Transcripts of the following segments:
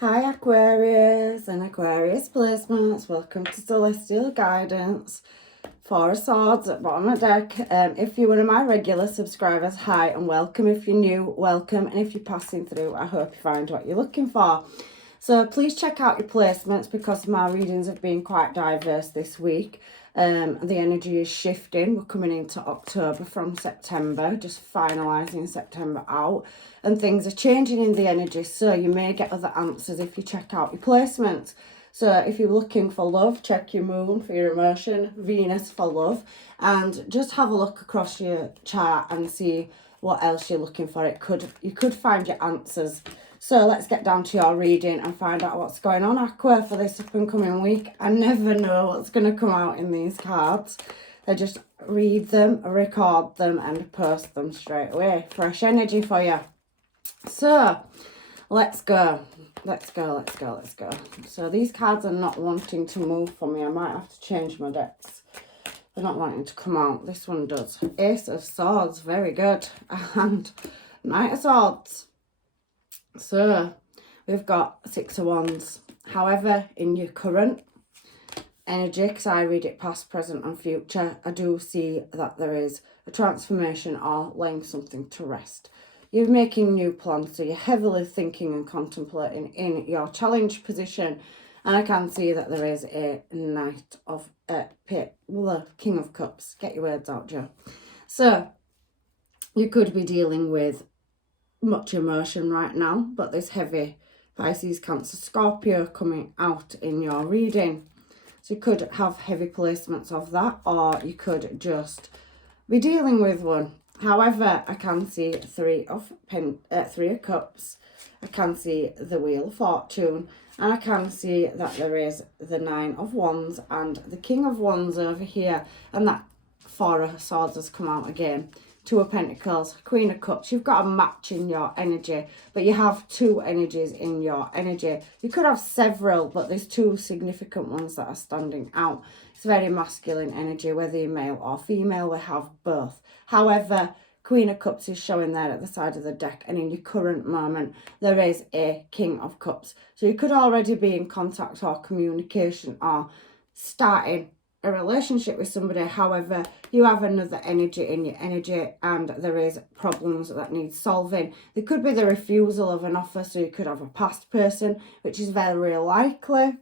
Hi Aquarius and Aquarius placements, welcome to Celestial Guidance. Four of Swords at bottom of deck. If you're one of my regular subscribers, hi and welcome. If you're new, welcome. And if you're passing through, I hope you find what you're looking for. So please check out your placements because my readings have been quite diverse this week. The energy is shifting. We're coming into October from September, just finalising September out. And things are changing in the energy. So you may get other answers if you check out your placements. So if you're looking for love, check your moon for your emotion, Venus for love. And just have a look across your chart and see what else you're looking for. You could find your answers. So let's get down to your reading and find out what's going on, Aqua, for this up and coming week. I never know what's going to come out in these cards. I just read them, record them, and post them straight away. Fresh energy for you. So let's go. Let's go. So these cards are not wanting to move for me. I might have to change my decks. They're not wanting to come out. This one does. Ace of Swords, very good. And Knight of Swords. So we've got Six of Wands. However, in your current energy, because I read it past, present and future, I do see that there is a transformation or laying something to rest. You're making new plans, so you're heavily thinking and contemplating in your challenge position. And I can see that there is a Knight of King of Cups. Get your words out, Joe. So you could be dealing with much emotion right now, but this heavy Pisces, Cancer, Scorpio coming out in your reading. So you could have heavy placements of that, or you could just be dealing with one. However, I can see Three of Cups. I can see the Wheel of Fortune, and I can see that there is the Nine of Wands and the King of Wands over here, and that Four of Swords has come out again. Two of Pentacles, Queen of Cups. You've got a match in your energy, but you have two energies in your energy. You could have several, but there's two significant ones that are standing out. It's very masculine energy, whether you're male or female, we have both. However, Queen of Cups is showing there at the side of the deck, and in your current moment, there is a King of Cups. So you could already be in contact or communication or starting a relationship with somebody. However, you have another energy in your energy and there is problems that need solving. There could be the refusal of an offer, so you could have a past person, which is very likely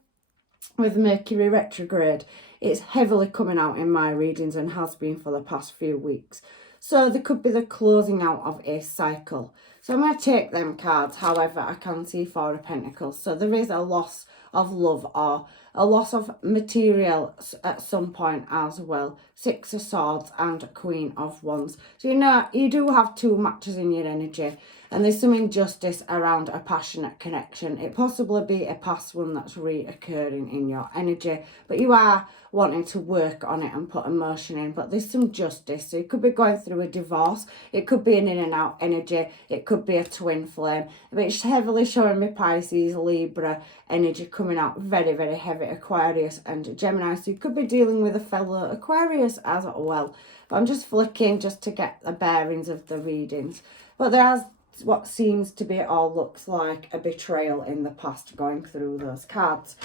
with Mercury retrograde. It's heavily coming out in my readings and has been for the past few weeks. So there could be the closing out of a cycle. So I'm going to take them cards. However, I can see Four of Pentacles. So there is a loss of love or a loss of material at some point as well. Six of Swords and Queen of Wands. So you do have two matches in your energy, and there's some injustice around a passionate connection. It possibly be a past one that's reoccurring in your energy, but you are wanting to work on it and put emotion in, but there's some justice. So you could be going through a divorce, it could be an in and out energy, it could be a twin flame, but it's heavily showing me Pisces, Libra energy coming out, very, very heavy Aquarius and Gemini. So you could be dealing with a fellow Aquarius as well. But I'm just flicking just to get the bearings of the readings. But there's what seems to be, all looks like, a betrayal in the past going through those cards.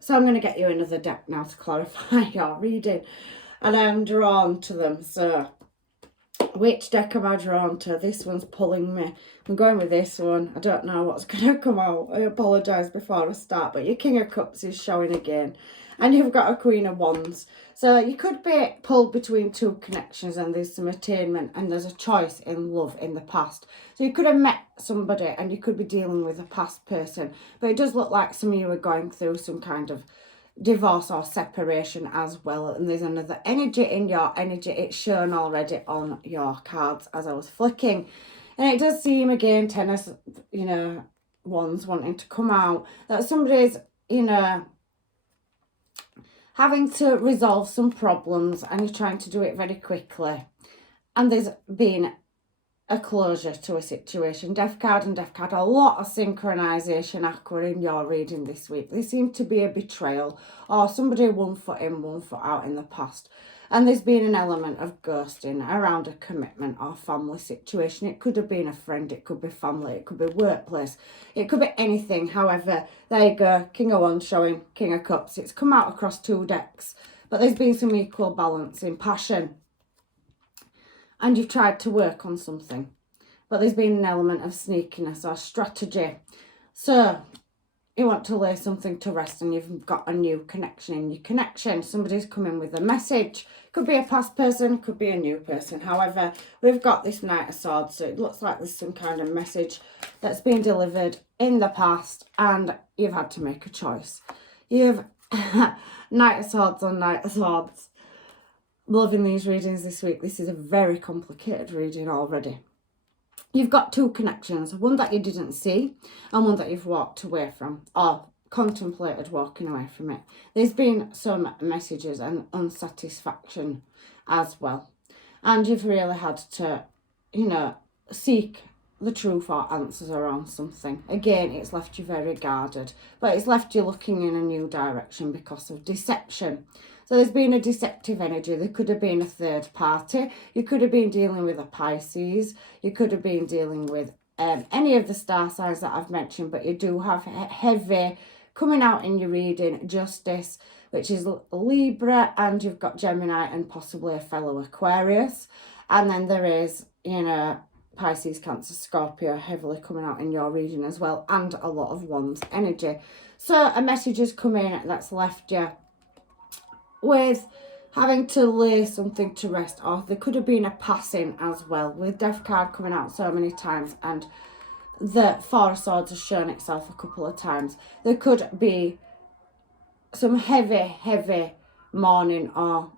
So I'm going to get you another deck now to clarify your reading. And I'm drawn to them. So which deck am I drawn to? This one's pulling me. I'm going with this one. I don't know what's going to come out. I apologise before I start. But your King of Cups is showing again. And you've got a Queen of Wands. So you could be pulled between two connections and there's some attainment and there's a choice in love in the past. So you could have met somebody and you could be dealing with a past person. But it does look like some of you are going through some kind of divorce or separation as well, and there's another energy in your energy. It's shown already on your cards as I was flicking, and it does seem again, tennis, wands wanting to come out, that somebody's having to resolve some problems and you're trying to do it very quickly, and there's been a closure to a situation. Death card and Death card. A lot of synchronization, Aqua, in your reading this week. There seemed to be a betrayal or somebody 1 foot in, 1 foot out in the past. And there's been an element of ghosting around a commitment or family situation. It could have been a friend, it could be family, it could be workplace, it could be anything. However, there you go, King of Wands showing King of Cups. It's come out across 2 decks, but there's been some equal balance in passion. And you've tried to work on something, but there's been an element of sneakiness or strategy. So you want to lay something to rest and you've got a new connection in your connection. Somebody's coming with a message. Could be a past person, could be a new person. However, we've got this Knight of Swords, so it looks like there's some kind of message that's been delivered in the past and you've had to make a choice. You've Knight of Swords on Knight of Swords. Loving these readings this week. This is a very complicated reading already. You've got 2 connections, one that you didn't see and one that you've walked away from or contemplated walking away from it. There's been some messages and unsatisfaction as well. And you've really had to, seek the truth or answers around something. Again, it's left you very guarded, but it's left you looking in a new direction because of deception. So there's been a deceptive energy. There could have been a third party. You could have been dealing with a Pisces. You could have been dealing with any of the star signs that I've mentioned, but you do have heavy coming out in your reading, Justice, which is Libra, and you've got Gemini and possibly a fellow Aquarius. And then there is, Pisces, Cancer, Scorpio heavily coming out in your reading as well, and a lot of Wands energy. So a message has come in that's left you with having to lay something to rest, or there could have been a passing as well, with Death card coming out so many times and the 4 of Swords has shown itself a couple of times. There could be some heavy mourning or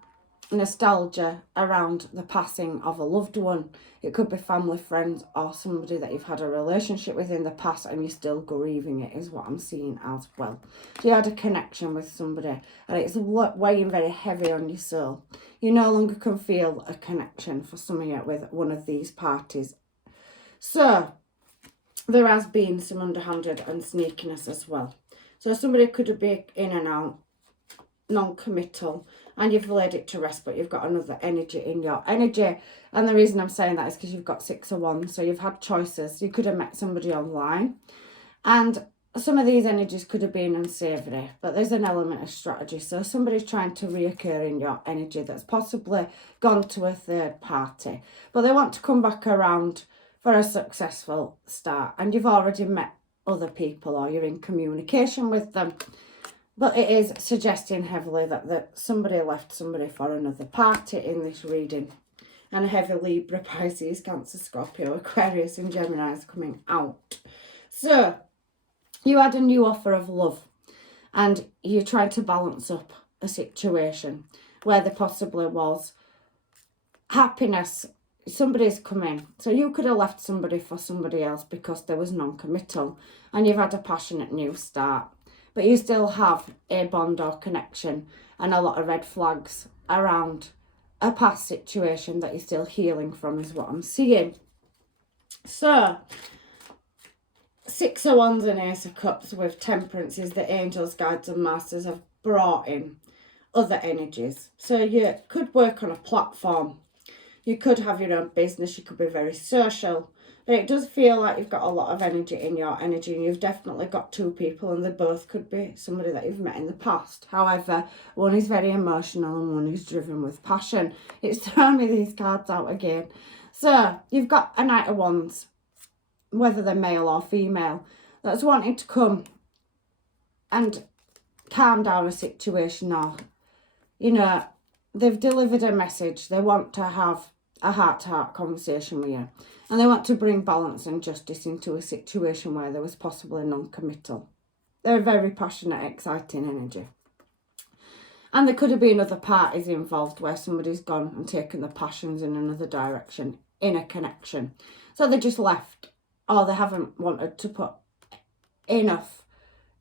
nostalgia around the passing of a loved one. It could be family, friends, or somebody that you've had a relationship with in the past and you're still grieving it, is what I'm seeing as well. So you had a connection with somebody and it's weighing very heavy on your soul. You no longer can feel a connection for some of you with one of these parties. So there has been some underhanded and sneakiness as well. So somebody could have been in and out, non-committal, and you've laid it to rest, but you've got another energy in your energy. And the reason I'm saying that is because you've got 6 of Wands, so you've had choices. You could have met somebody online, and some of these energies could have been unsavoury, but there's an element of strategy. So somebody's trying to reoccur in your energy that's possibly gone to a third party, but they want to come back around for a successful start, and you've already met other people or you're in communication with them. But it is suggesting heavily that somebody left somebody for another party in this reading. And a heavy Libra, Pisces, Cancer, Scorpio, Aquarius and Gemini is coming out. So you had a new offer of love and you tried to balance up a situation where there possibly was happiness. Somebody's coming. So you could have left somebody for somebody else because there was non-committal and you've had a passionate new start. But you still have a bond or connection and a lot of red flags around a past situation that you're still healing from, is what I'm seeing. So 6 of Wands and Ace of Cups with Temperance is the angels, guides and masters have brought in other energies. So you could work on a platform. You could have your own business. You could be very social. But it does feel like you've got a lot of energy in your energy, and you've definitely got 2 people, and they both could be somebody that you've met in the past. However, one is very emotional and one is driven with passion. It's throwing me these cards out again. So you've got a Knight of Wands, whether they're male or female, that's wanting to come and calm down a situation, or, they've delivered a message. They want to have a heart-to-heart conversation with you. And they want to bring balance and justice into a situation where there was possibly non-committal. They're very passionate, exciting energy. And there could have been other parties involved where somebody's gone and taken the passions in another direction in a connection. So they just left, or they haven't wanted to put enough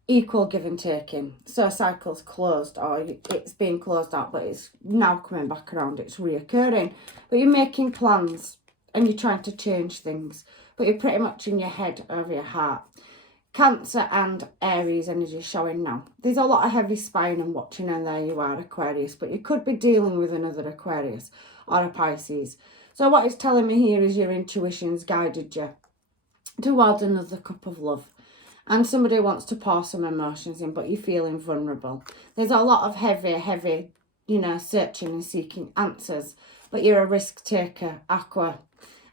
equal give and take in. So a cycle's closed, or it's being closed out, but it's now coming back around, it's reoccurring. But you're making plans and you're trying to change things, but you're pretty much in your head over your heart. Cancer and Aries energy showing now. There's a lot of heavy spine and watching, and there you are, Aquarius. But you could be dealing with another Aquarius or a Pisces. So what it's telling me here is your intuition's guided you towards another cup of love. And somebody wants to pour some emotions in, but you're feeling vulnerable. There's a lot of heavy, searching and seeking answers. But you're a risk taker, Aqua.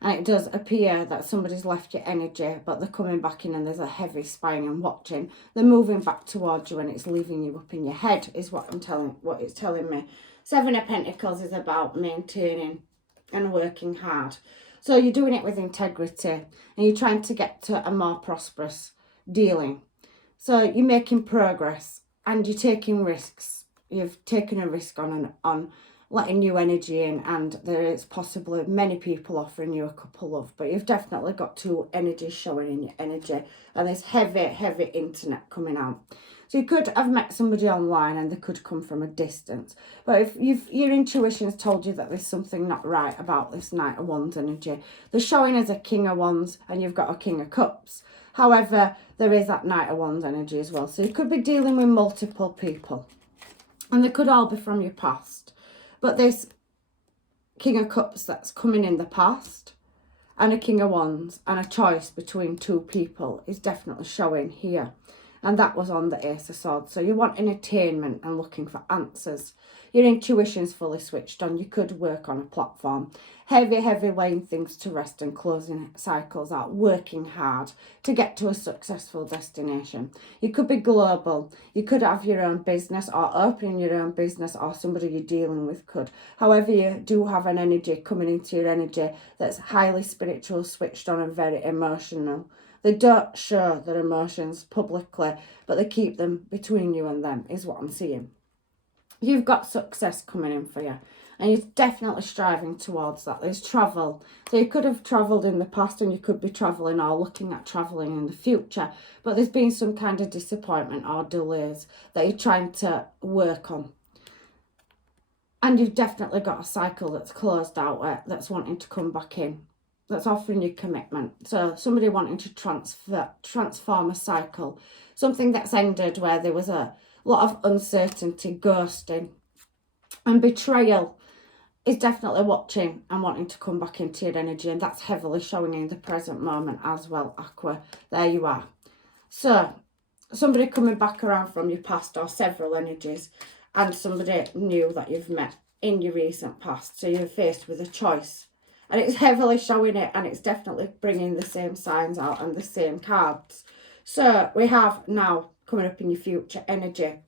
And it does appear that somebody's left your energy, but they're coming back in and there's a heavy spine and watching. They're moving back towards you and it's leaving you up in your head, is what it's telling me. Seven of Pentacles is about maintaining and working hard. So you're doing it with integrity and you're trying to get to a more prosperous dealing. So you're making progress and you're taking risks. You've taken a risk on letting new energy in, and there is possibly many people offering you a cup of love, but you've definitely got two energies showing in your energy, and there's heavy internet coming out. So you could have met somebody online and they could come from a distance, but if your intuition's told you that there's something not right about this Knight of Wands energy, they're showing as a King of Wands and you've got a King of Cups. However, there is that Knight of Wands energy as well, so you could be dealing with multiple people and they could all be from your past. But this King of Cups that's coming in the past and a King of Wands and a choice between two people is definitely showing here. And that was on the Ace of Swords. So you want an attainment and looking for answers. Your intuition's fully switched on. You could work on a platform. Heavy laying things to rest and closing cycles out. Working hard to get to a successful destination. You could be global. You could have your own business or opening your own business, or somebody you're dealing with could. However, you do have an energy coming into your energy that's highly spiritual, switched on and very emotional. They don't show their emotions publicly, but they keep them between you and them, is what I'm seeing. You've got success coming in for you, and you're definitely striving towards that. There's travel. So you could have travelled in the past, and you could be travelling or looking at travelling in the future, but there's been some kind of disappointment or delays that you're trying to work on. And you've definitely got a cycle that's closed out, that's wanting to come back in. That's offering you commitment. So somebody wanting to transform a cycle. Something that's ended where there was a lot of uncertainty, ghosting and betrayal is definitely watching and wanting to come back into your energy. And that's heavily showing in the present moment as well, Aqua. There you are. So somebody coming back around from your past, or several energies, and somebody new that you've met in your recent past. So you're faced with a choice. And it's heavily showing it, and it's definitely bringing the same signs out and the same cards. So we have now coming up in your future energy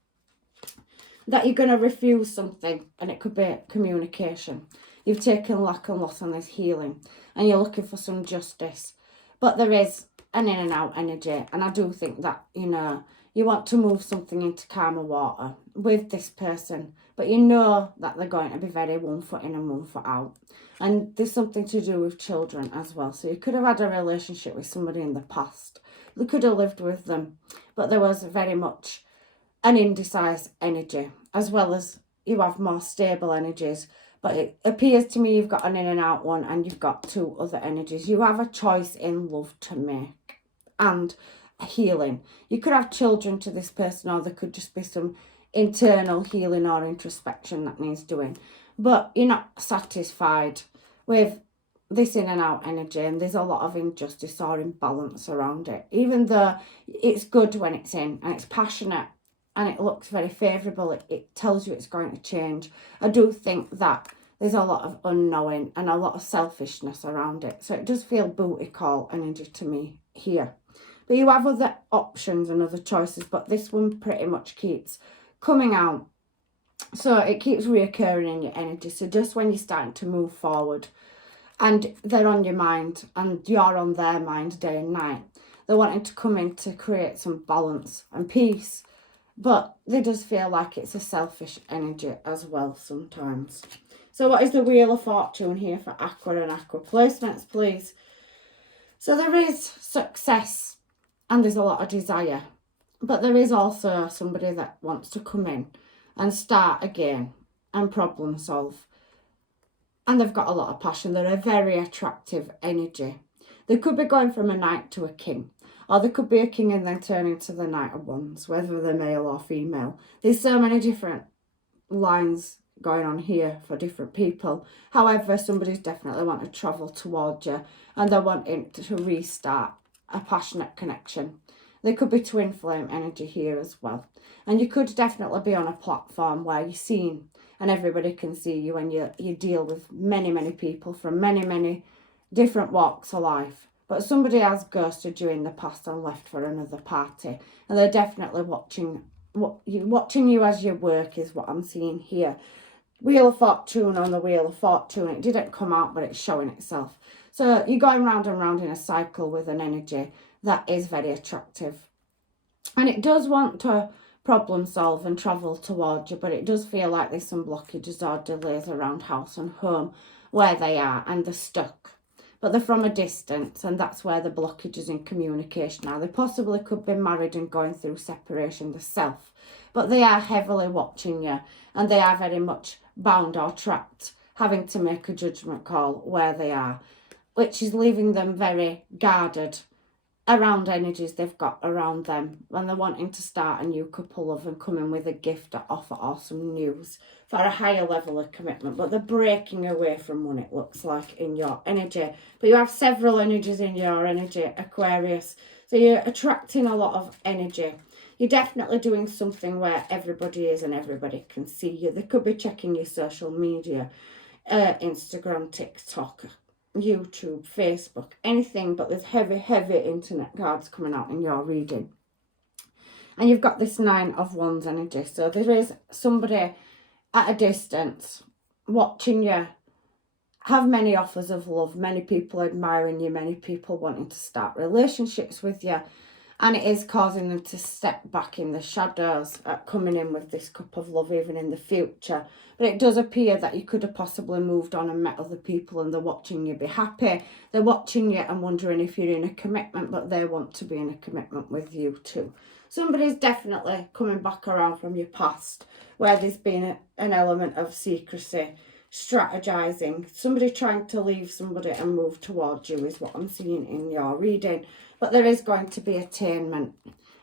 that you're going to refuse something, and it could be communication. You've taken lack and loss and there's healing, and you're looking for some justice. But there is an in and out energy, and I do think that, you want to move something into calmer water with this person, but you know that they're going to be very one foot in and one foot out. And there's something to do with children as well. So you could have had a relationship with somebody in the past. You could have lived with them, but there was very much an indecisive energy, as well as you have more stable energies. But it appears to me you've got an in and out one, and you've got two other energies. You have a choice in love to make and healing. You could have children to this person, or there could just be some internal healing or introspection that needs doing. But you're not satisfied with this in and out energy, and there's a lot of injustice or imbalance around it. Even though it's good when it's in and it's passionate and it looks very favourable, it tells you it's going to change. I do think that there's a lot of unknowing and a lot of selfishness around it. So it does feel booty call energy to me here. But you have other options and other choices, but this one pretty much keeps coming out. So it keeps reoccurring in your energy. So just when you're starting to move forward and they're on your mind and you're on their mind day and night, they're wanting to come in to create some balance and peace. But they just feel like it's a selfish energy as well sometimes. So what is the Wheel of Fortune here for Aqua and Aqua placements, please? So there is success and there's a lot of desire. But there is also somebody that wants to come in and start again and problem solve. And they've got a lot of passion. They're a very attractive energy. They could be going from a knight to a king. Or there could be a king and then turn into the Knight of Wands, whether they're male or female. There's so many different lines going on here for different people. However, somebody's definitely want to travel towards you and they're wanting to restart a passionate connection. There could be twin flame energy here as well. And you could definitely be on a platform where you're seen and everybody can see you, and you deal with many people from many different walks of life. But somebody has ghosted you in the past and left for another party, and they're definitely watching you as you work is what I'm seeing here. Wheel of Fortune on the Wheel of Fortune. It didn't come out, but it's showing itself. So you're going round and round in a cycle with an energy that is very attractive. And it does want to problem solve and travel towards you, but it does feel like there's some blockages or delays around house and home where they are and they're stuck. But they're from a distance, and that's where the blockages in communication are. They possibly could be married and going through separation themselves, but they are heavily watching you, and they are very much bound or trapped, having to make a judgment call where they are, which is leaving them very guarded around energies they've got around them when they're wanting to start a new couple of and come in with a gift or offer or some news for a higher level of commitment. But they're breaking away from one, it looks like, in your energy. But you have several energies in your energy, Aquarius. So you're attracting a lot of energy. You're definitely doing something where everybody is and everybody can see you. They could be checking your social media, Instagram, TikTok, YouTube, Facebook, anything, but there's heavy internet cards coming out in your reading. And you've got this 9 of Wands energy. So there is somebody at a distance watching you have many offers of love, many people admiring you, many people wanting to start relationships with you. And it is causing them to step back in the shadows at coming in with this cup of love even in the future. But it does appear that you could have possibly moved on and met other people, and they're watching you be happy. They're watching you and wondering if you're in a commitment, but they want to be in a commitment with you too. Somebody's definitely coming back around from your past where there's been an element of secrecy, strategizing, somebody trying to leave somebody and move towards you is what I'm seeing in your reading. But there is going to be attainment,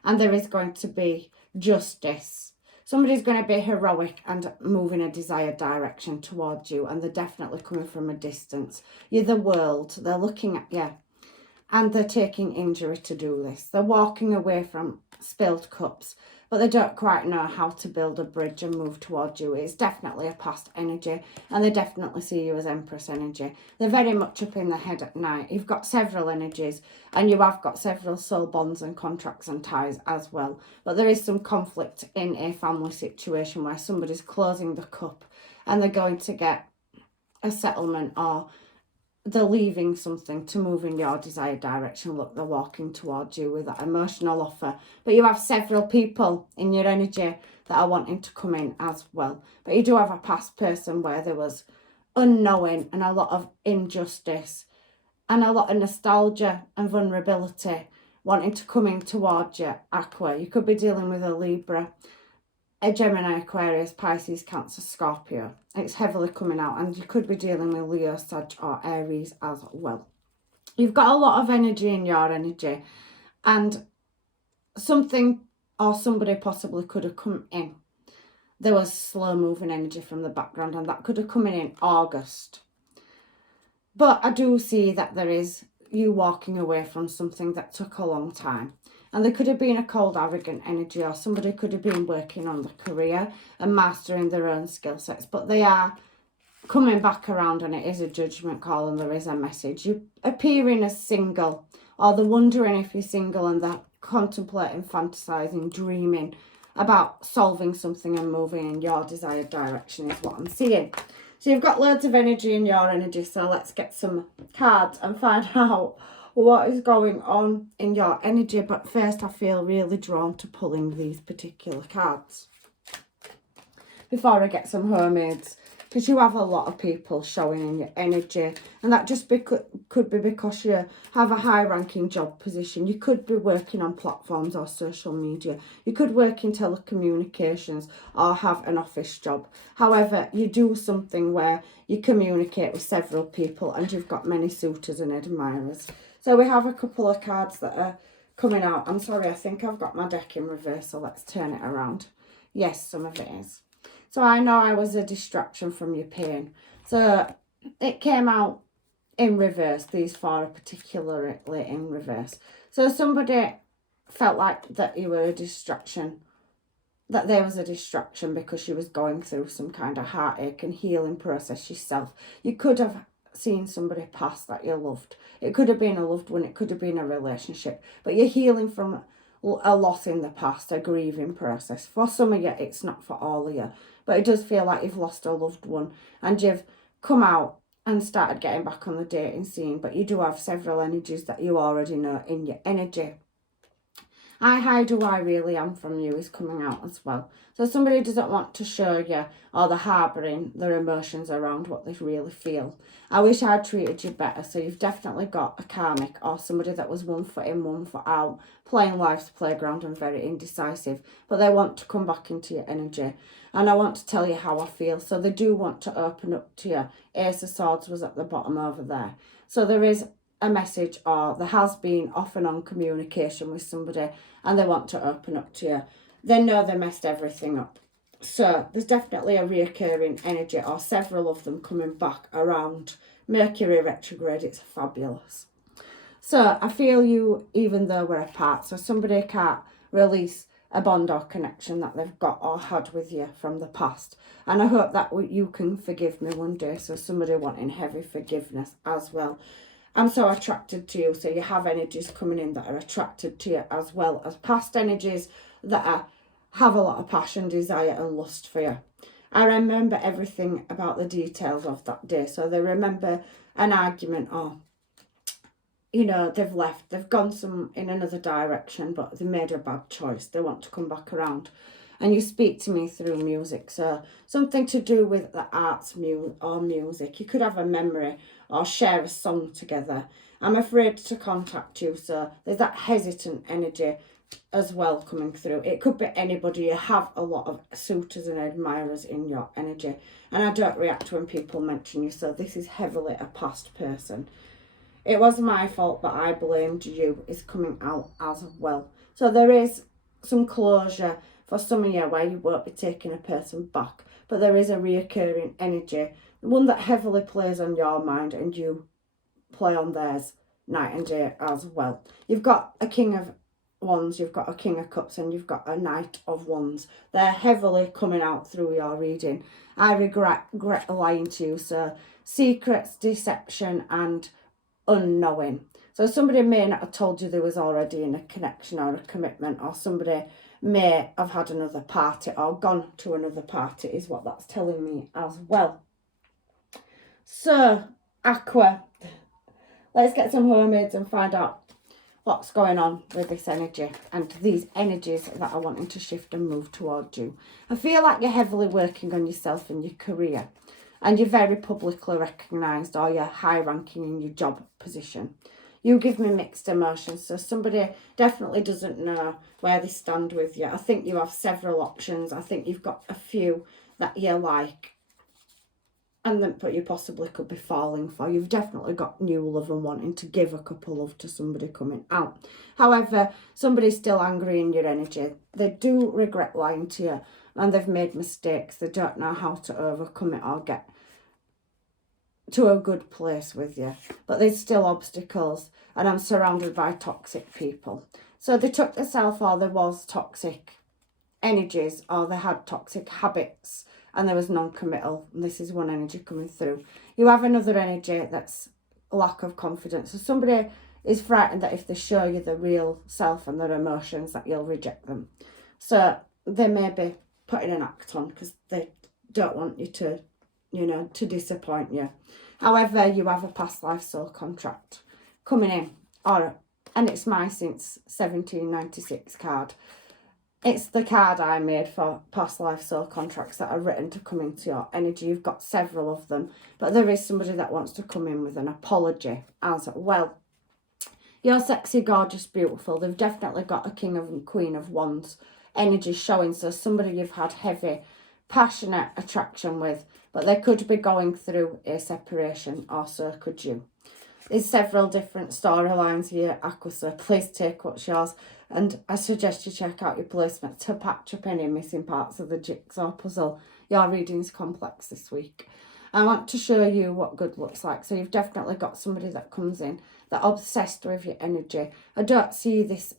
and there is going to be justice. Somebody's going to be heroic and move in a desired direction towards you, and they're definitely coming from a distance. You're the world. They're looking at you, and they're taking injury to do this. They're walking away from spilled cups, but they don't quite know how to build a bridge and move towards you. It's definitely a past energy, and they definitely see you as Empress energy. They're very much up in the head at night. You've got several energies, and you have got several soul bonds and contracts and ties as well. But there is some conflict in a family situation where somebody's closing the cup and they're going to get a settlement, or they're leaving something to move in your desired direction. Look, they're walking towards you with that emotional offer. But you have several people in your energy that are wanting to come in as well. But you do have a past person where there was unknowing and a lot of injustice and a lot of nostalgia and vulnerability wanting to come in towards you, Aqua. You could be dealing with a Libra, a Gemini, Aquarius, Pisces, Cancer, Scorpio. It's heavily coming out, and you could be dealing with Leo, Sag or Aries as well. You've got a lot of energy in your energy, and something or somebody possibly could have come in. There was slow moving energy from the background, and that could have come in August. But I do see that there is you walking away from something that took a long time. And there could have been a cold, arrogant energy, or somebody could have been working on the career and mastering their own skill sets. But they are coming back around, and it is a judgment call, and there is a message. You appearing as single, or they're wondering if you're single, and they're contemplating, fantasizing, dreaming about solving something and moving in your desired direction is what I'm seeing. So you've got loads of energy in your energy. So let's get some cards and find out what is going on in your energy. But first, I feel really drawn to pulling these particular cards before I get some homemades, because you have a lot of people showing in your energy, and that just could be because you have a high ranking job position. You could be working on platforms or social media. You could work in telecommunications or have an office job. However, you do something where you communicate with several people, and you've got many suitors and admirers. So we have a couple of cards that are coming out. I'm sorry, I think I've got my deck in reverse, so let's turn it around. Yes, some of it is. So I know I was a distraction from your pain. So it came out in reverse. These four are particularly in reverse. So somebody felt like that you were a distraction, that there was a distraction because she was going through some kind of heartache and healing process yourself. You could have seen somebody pass that you loved. It could have been a loved one, it could have been a relationship, but you're healing from a loss in the past, a grieving process. For some of you, it's not for all of you, but it does feel like you've lost a loved one and you've come out and started getting back on the dating scene, but you do have several energies that you already know in your energy. I hide who I really am from you is coming out as well. So somebody doesn't want to show you, or they're harbouring their emotions around what they really feel. I wish I'd treated you better. So you've definitely got a karmic or somebody that was 1 foot in, 1 foot out, playing life's playground and very indecisive. But they want to come back into your energy. And I want to tell you how I feel. So they do want to open up to you. Ace of Swords was at the bottom over there. So there is a message, or there has been off and on communication with somebody and they want to open up to you. They know they messed everything up. So there's definitely a reoccurring energy, or several of them coming back around Mercury retrograde. It's fabulous. So I feel you even though we're apart. So somebody can't release a bond or connection that they've got or had with you from the past. And I hope that you can forgive me one day. So somebody wanting heavy forgiveness as well. I'm so attracted to you. So you have energies coming in that are attracted to you, as well as past energies that have a lot of passion, desire and lust for you. I remember everything about the details of that day. So they remember an argument, or, you know, they've left, they've gone in another direction, but they made a bad choice. They want to come back around. And you speak to me through music. So something to do with the arts or music. You could have a memory or share a song together. I'm afraid to contact you. So there's that hesitant energy as well coming through. It could be anybody. You have a lot of suitors and admirers in your energy. And I don't react when people mention you. So this is heavily a past person. It was my fault, but I blamed you is coming out as well. So there is some closure for some of you where you won't be taking a person back. But there is a reoccurring energy, one that heavily plays on your mind and you play on theirs night and day as well. You've got a King of Wands, you've got a King of Cups and you've got a Knight of Wands. They're heavily coming out through your reading. I regret lying to you. So secrets, deception and unknowing. So somebody may not have told you there was already in a connection or a commitment, or somebody may have had another party or gone to another party is what that's telling me as well. So, Aqua, let's get some homemades and find out what's going on with this energy and these energies that are wanting to shift and move towards you. I feel like you're heavily working on yourself and your career, and you're very publicly recognised, or you're high ranking in your job position. You give me mixed emotions. So somebody definitely doesn't know where they stand with you. I think you have several options. I think you've got a few that you like, and then but you possibly could be falling for. You've definitely got new love and wanting to give a couple love to somebody coming out. However, somebody's still angry in your energy. They do regret lying to you and they've made mistakes. They don't know how to overcome it or get to a good place with you, but there's still obstacles, and I'm surrounded by toxic people. So they took themselves, or there was toxic energies, or they had toxic habits, and there was non-committal, and this is one energy coming through. You have another energy that's lack of confidence. So somebody is frightened that if they show you the real self and their emotions that you'll reject them. So they may be putting an act on because they don't want you to, you know, to disappoint you. However, you have a past life soul contract coming in, and it's my since 1796 card. It's the card I made for past life soul contracts that are written to come into your energy. You've got several of them, but there is somebody that wants to come in with an apology as well. You're sexy, gorgeous, beautiful. They've definitely got a King and Queen of Wands energy showing. So somebody you've had heavy, passionate attraction with, but they could be going through a separation, or so could you. There's several different storylines here, Aqua, so please take what's yours. And I suggest you check out your placement to patch up any missing parts of the jigsaw puzzle. Your reading's complex this week. I want to show you what good looks like. So you've definitely got somebody that comes in that obsessed with your energy. I don't see this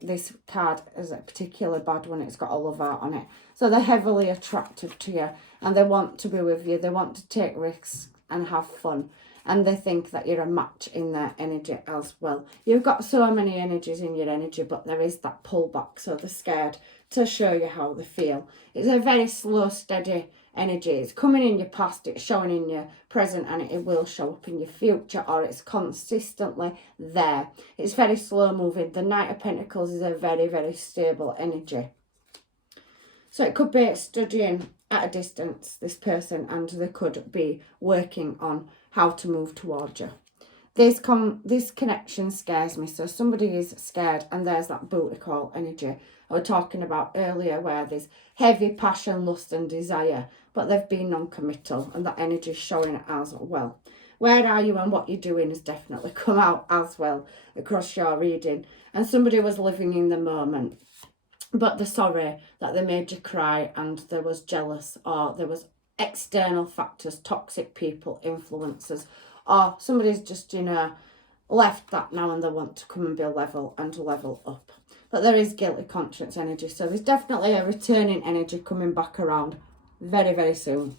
this card as a particularly bad one. It's got a love art on it. So they're heavily attracted to you and they want to be with you. They want to take risks and have fun. And they think that you're a match in their energy as well. You've got so many energies in your energy, but there is that pullback. So they're scared to show you how they feel. It's a very slow, steady energy. It's coming in your past, it's showing in your present, and it will show up in your future, or it's consistently there. It's very slow moving. The Knight of Pentacles is a very, very stable energy. So it could be studying at a distance, this person, and they could be working on how to move towards you. This connection scares me. So somebody is scared, and there's that booty call energy I was talking about earlier, where there's heavy passion, lust and desire, but they've been non-committal, and that energy is showing as well. Where are you and what you're doing has definitely come out as well across your reading. And somebody was living in the moment, but they're sorry that they made you cry, and there was jealous, or there was external factors, toxic people, influencers, or somebody's just, you know, left that now and they want to come and be level and level up. But there is guilty conscience energy, so there's definitely a returning energy coming back around very, very soon.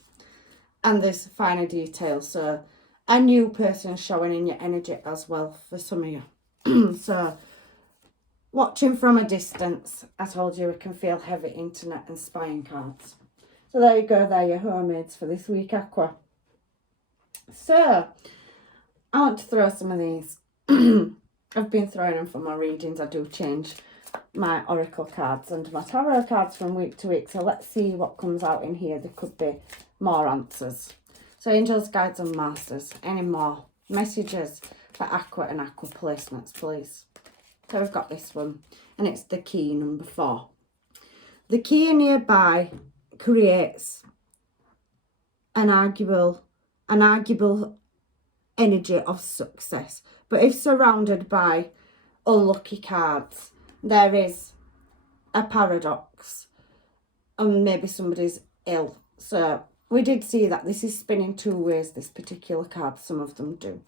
And there's finer details, so a new person showing in your energy as well for some of you. So watching from a distance, I told you we can feel heavy internet and spying cards. So there you go, they're your homemades for this week, Aqua. So I want to throw some of these. I've been throwing them for my readings. I do change my oracle cards and my tarot cards from week to week. So let's see what comes out in here. There could be more answers. So angels, guides and masters. Any more messages for Aqua and Aqua placements, please? So we've got this one, and it's the key number 4. The key nearby creates an arguable energy of success, but if surrounded by unlucky cards, there is a paradox, and maybe somebody's ill. So we did see that this is spinning 2 ways, this particular card. Some of them do.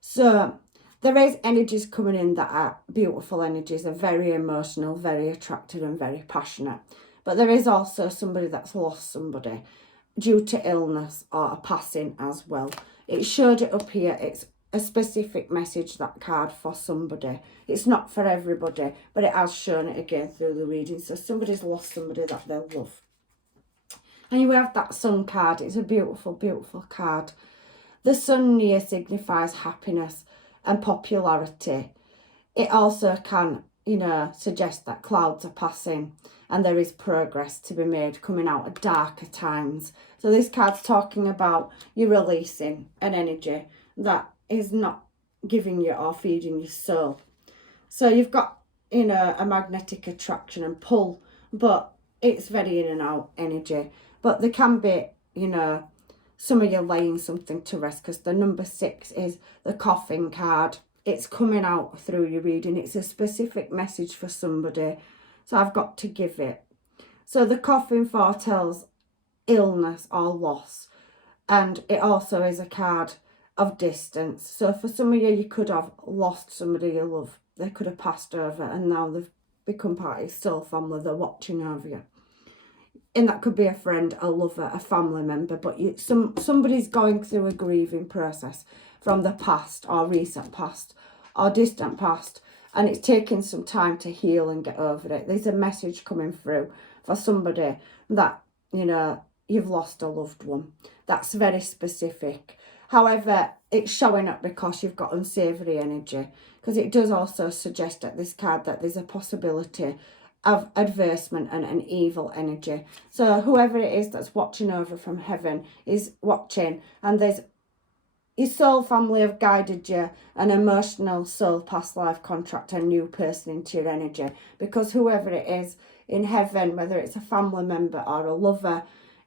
So there is energies coming in that are beautiful energies, are very emotional, very attractive and very passionate. But there is also somebody that's lost somebody due to illness or a passing as well. It showed it up here. It's a specific message, that card, for somebody. It's not for everybody, but it has shown it again through the reading. So somebody's lost somebody that they'll love. And you have that sun card. It's a beautiful, beautiful card. The sun near signifies happiness and popularity. It also can, you know, suggest that clouds are passing and there is progress to be made coming out of darker times. So this card's talking about you releasing an energy that is not giving you or feeding your soul. So you've got, you know, a magnetic attraction and pull, but it's very in and out energy. But there can be, you know, some of you laying something to rest, because the number 6 is the coffin card. It's coming out through your reading. It's a specific message for somebody. So I've got to give it. So the coffin foretells illness or loss. And it also is a card of distance. So for some of you, you could have lost somebody you love. They could have passed over and now they've become part of your soul family. They're watching over you. And that could be a friend, a lover, a family member. But somebody's going through a grieving process from the past or recent past or distant past. And it's taking some time to heal and get over it. There's a message coming through for somebody that, you know, you've lost a loved one. That's very specific. However, it's showing up because you've got unsavoury energy. Because it does also suggest at this card that there's a possibility of adversement and an evil energy. So whoever it is that's watching over from heaven is watching, and there's your soul family have guided you, an emotional soul past life contract, a new person into your energy. Because whoever it is in heaven, whether it's a family member or a lover,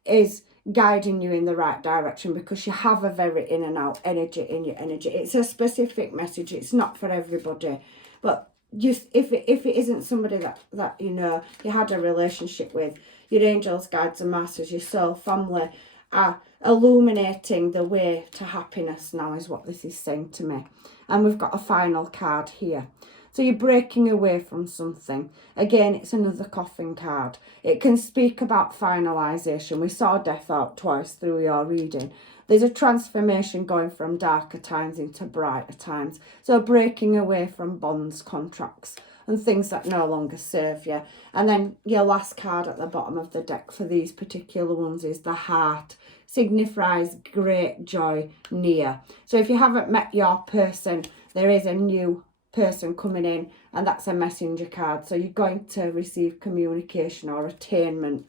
is guiding you in the right direction, because you have a very in and out energy in your energy. It's a specific message. It's not for everybody. But just if it isn't somebody that you know, you had a relationship with, your angels, guides and masters, your soul family are illuminating the way to happiness now, is what this is saying to me. And we've got a final card here. So you're breaking away from something. Again, it's another coffin card. It can speak about finalisation. We saw death out twice through your reading. There's a transformation going from darker times into brighter times. So breaking away from bonds, contracts, and things that no longer serve you. And then your last card at the bottom of the deck for these particular ones is the heart. Signifies great joy near. So if you haven't met your person, there is a new person coming in, and that's a messenger card. So you're going to receive communication or attainment,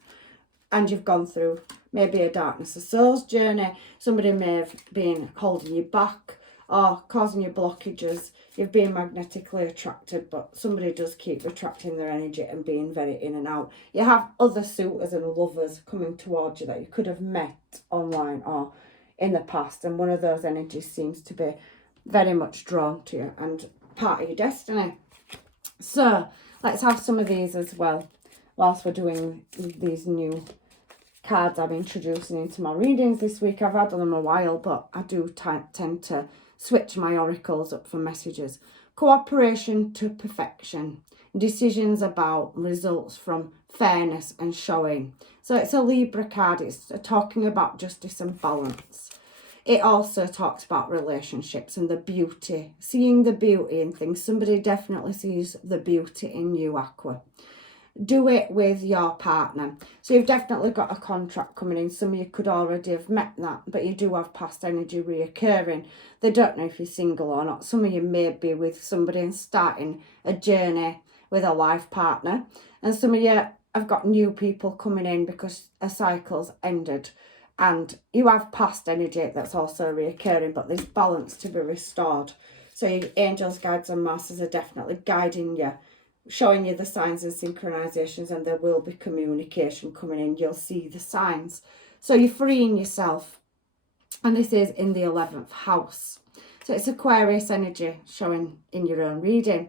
and you've gone through maybe a darkness of souls journey. Somebody may have been holding you back or causing you blockages. You've been magnetically attracted, but somebody does keep attracting their energy and being very in and out. You have other suitors and lovers coming towards you that you could have met online or in the past, and one of those energies seems to be very much drawn to you and part of your destiny. So let's have some of these as well whilst we're doing these new cards I'm introducing into my readings this week. I've had them a while, but I do tend to switch my oracles up for messages. Cooperation to perfection. Decisions about results from fairness and showing. So it's a Libra card. It's talking about justice and balance. It also talks about relationships and the beauty. Seeing the beauty in things. Somebody definitely sees the beauty in you, Aqua. Do it with your partner. So you've definitely got a contract coming in. Some of you could already have met that, but you do have past energy reoccurring. They don't know if you're single or not. Some of you may be with somebody and starting a journey with a life partner. And some of you have got new people coming in because a cycle's ended. And you have past energy that's also reoccurring, but there's balance to be restored. So your angels, guides and masters are definitely guiding you, showing you the signs and synchronizations, and there will be communication coming in. You'll see the signs. So you're freeing yourself. And this is in the 11th house. So it's Aquarius energy showing in your own reading.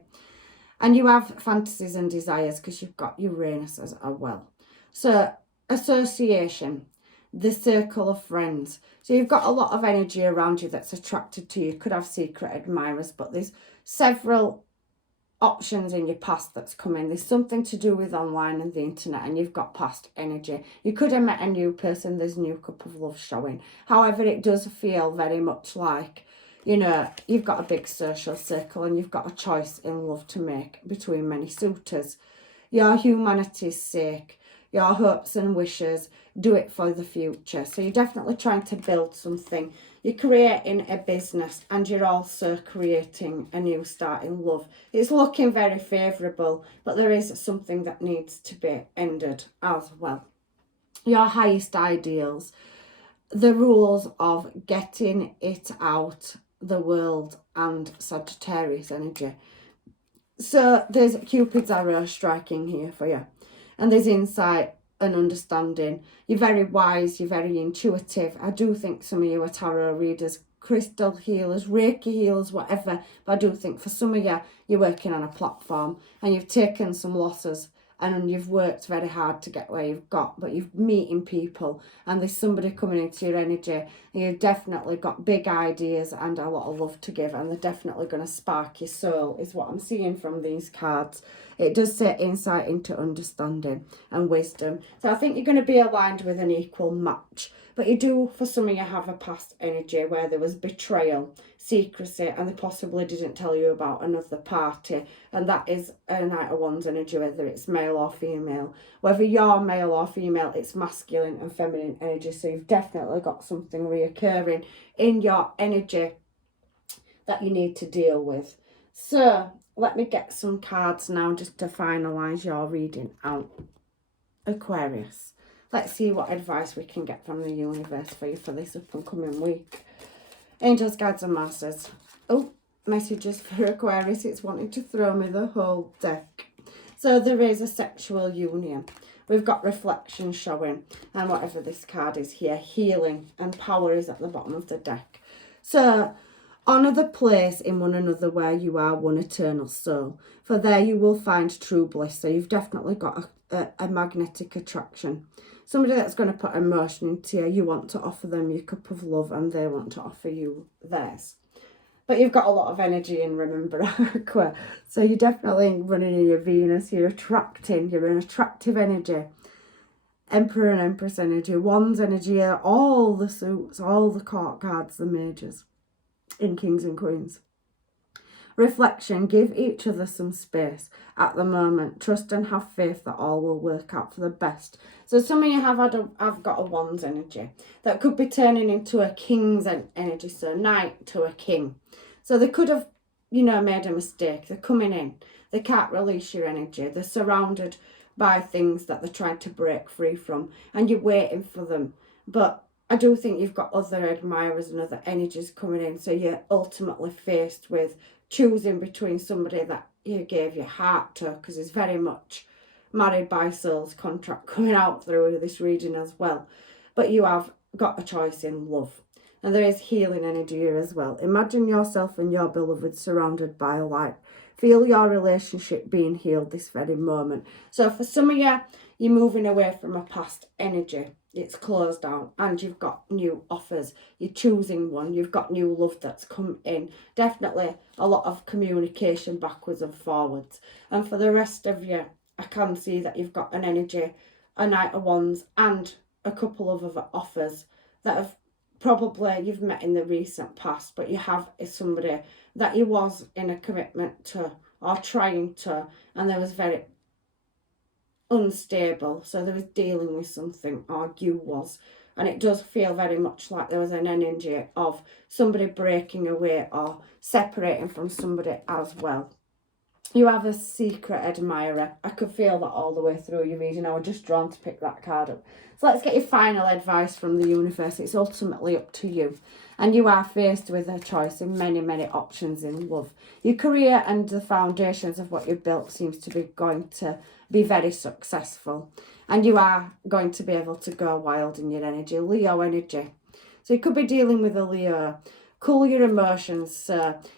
And you have fantasies and desires because you've got Uranus as well. So association, the circle of friends. So you've got a lot of energy around you that's attracted to you. You could have secret admirers, but there's several options in your past that's coming. There's something to do with online and the internet, and you've got past energy. You could have met a new person. There's a new cup of love showing. However, it does feel very much like, you know, you've got a big social circle and you've got a choice in love to make between many suitors. Your humanity's sake, your hopes and wishes, do it for the future. So you're definitely trying to build something. You're creating a business, and you're also creating a new start in love. It's looking very favourable, but there is something that needs to be ended as well. Your highest ideals, the rules of getting it out the world, and Sagittarius energy. So there's Cupid's arrow striking here for you. And there's insight and understanding. You're very wise, you're very intuitive. I do think some of you are tarot readers, crystal healers, Reiki healers, whatever. But I do think for some of you, you're working on a platform and you've taken some losses and you've worked very hard to get where you've got, but you're meeting people and there's somebody coming into your energy, and you've definitely got big ideas and a lot of love to give, and they're definitely going to spark your soul, is what I'm seeing from these cards. It does say insight into understanding and wisdom. So I think you're going to be aligned with an equal match. But you do, for some of you, have a past energy where there was betrayal, secrecy, and they possibly didn't tell you about another party. And that is a Knight of Wands energy, whether it's male or female. Whether you're male or female, it's masculine and feminine energy. So you've definitely got something reoccurring in your energy that you need to deal with. So let me get some cards now just to finalise your reading out. Aquarius. Let's see what advice we can get from the universe for you for this up and coming week. Angels, guides and masters. Oh, messages for Aquarius. It's wanting to throw me the whole deck. So there is a sexual union. We've got reflection showing, and whatever this card is here, healing and power is at the bottom of the deck. So honour the place in one another where you are one eternal soul, for there you will find true bliss. So you've definitely got a magnetic attraction. Somebody that's going to put emotion into you, you want to offer them your cup of love and they want to offer you theirs. But you've got a lot of energy in, remember, Aqua. So you're definitely running in your Venus. You're attracting. You're an attractive energy. Emperor and Empress energy. Wands energy. All the suits. All the court cards. The majors. In Kings and Queens. Reflection. Give each other some space at the moment. Trust and have faith that all will work out for the best. So some of you have got a Wands energy. That could be turning into a King's energy. So Knight to a King. So they could have, made a mistake. They're coming in. They can't release your energy. They're surrounded by things that they're trying to break free from. And you're waiting for them. But I do think you've got other admirers and other energies coming in. So you're ultimately faced with choosing between somebody that you gave your heart to. Because it's very much married by souls contract coming out through this reading as well. But you have got a choice in love. And there is healing energy here as well. Imagine yourself and your beloved surrounded by light. Feel your relationship being healed this very moment. So for some of you, you're moving away from a past energy. It's closed down and you've got new offers. You're choosing one. You've got new love that's come in. Definitely a lot of communication backwards and forwards. And for the rest of you, I can see that you've got an energy, a Knight of Wands and a couple of other offers that have probably you've met in the recent past, but you have is somebody that you was in a commitment to or trying to, and there was very unstable. So there was dealing with something, or you was. And it does feel very much like there was an energy of somebody breaking away or separating from somebody as well. You have a secret admirer. I could feel that all the way through your reading. I was just drawn to pick that card up. So let's get your final advice from the universe. It's ultimately up to you. And you are faced with a choice in many, many options in love. Your career and the foundations of what you've built seems to be going to be very successful. And you are going to be able to go wild in your energy. Leo energy. So you could be dealing with a Leo. Cool your emotions.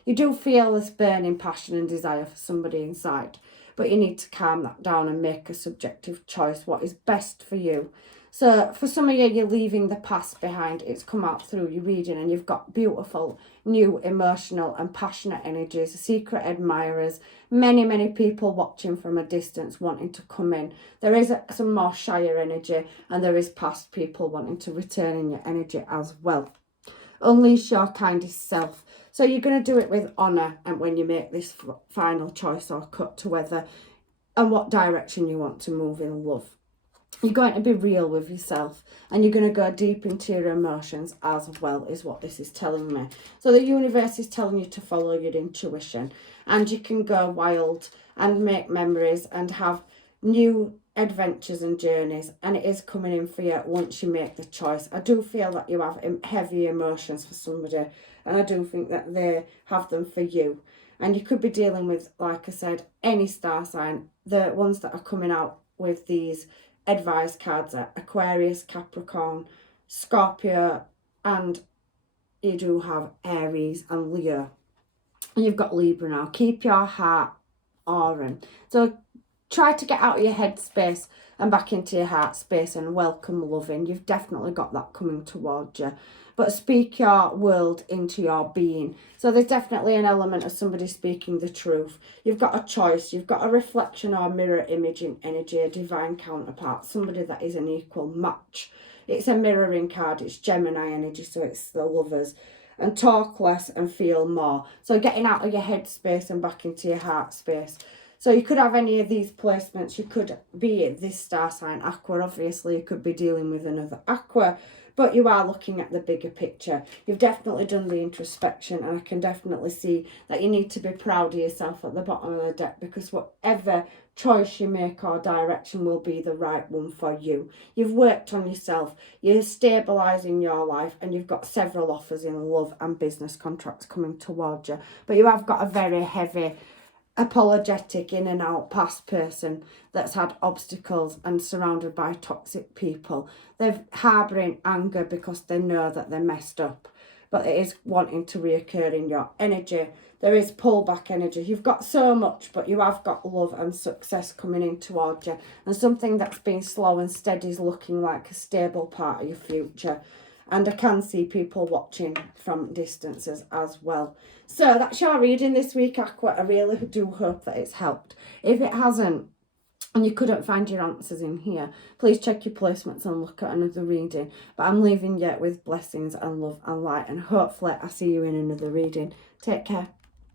You do feel this burning passion and desire for somebody inside, but you need to calm that down and make a subjective choice, what is best for you. So for some of you, you're leaving the past behind. It's come out through your reading and you've got beautiful, new, emotional and passionate energies, secret admirers, many, many people watching from a distance wanting to come in. There is some more shyer energy and there is past people wanting to return in your energy as well. Unleash your kindest self. So you're going to do it with honour, and when you make this final choice or cut to whether and what direction you want to move in love. You're going to be real with yourself and you're going to go deep into your emotions as well, is what this is telling me. So the universe is telling you to follow your intuition and you can go wild and make memories and have new adventures and journeys, and it is coming in for you once you make the choice. I do feel that you have heavy emotions for somebody and I do think that they have them for you. And you could be dealing with, like I said, any star sign. The ones that are coming out with these advice cards are Aquarius, Capricorn, Scorpio, and you do have Aries and Leo. And you've got Libra now. Keep your heart open. So try to get out of your head space and back into your heart space and welcome loving. You've definitely got that coming towards you. But speak your world into your being. So there's definitely an element of somebody speaking the truth. You've got a choice. You've got a reflection or mirror image in energy, a divine counterpart, somebody that is an equal match. It's a mirroring card. It's Gemini energy, so it's the lovers. And talk less and feel more. So getting out of your head space and back into your heart space. So you could have any of these placements. You could be this star sign, Aqua. Obviously, you could be dealing with another Aqua. But you are looking at the bigger picture. You've definitely done the introspection, and I can definitely see that you need to be proud of yourself at the bottom of the deck, because whatever choice you make or direction will be the right one for you. You've worked on yourself, you're stabilising your life, and you've got several offers in love and business contracts coming towards you. But you have got a very heavy apologetic, in and out past person that's had obstacles and surrounded by toxic people. They're harbouring anger because they know that they're messed up, but it is wanting to reoccur in your energy. There is pullback energy. You've got so much, but you have got love and success coming in towards you, and something that's been slow and steady is looking like a stable part of your future. And I can see people watching from distances as well. So that's your reading this week, Aqua. I really do hope that it's helped. If it hasn't, and you couldn't find your answers in here, please check your placements and look at another reading. But I'm leaving you with blessings and love and light, and hopefully I see you in another reading. Take care.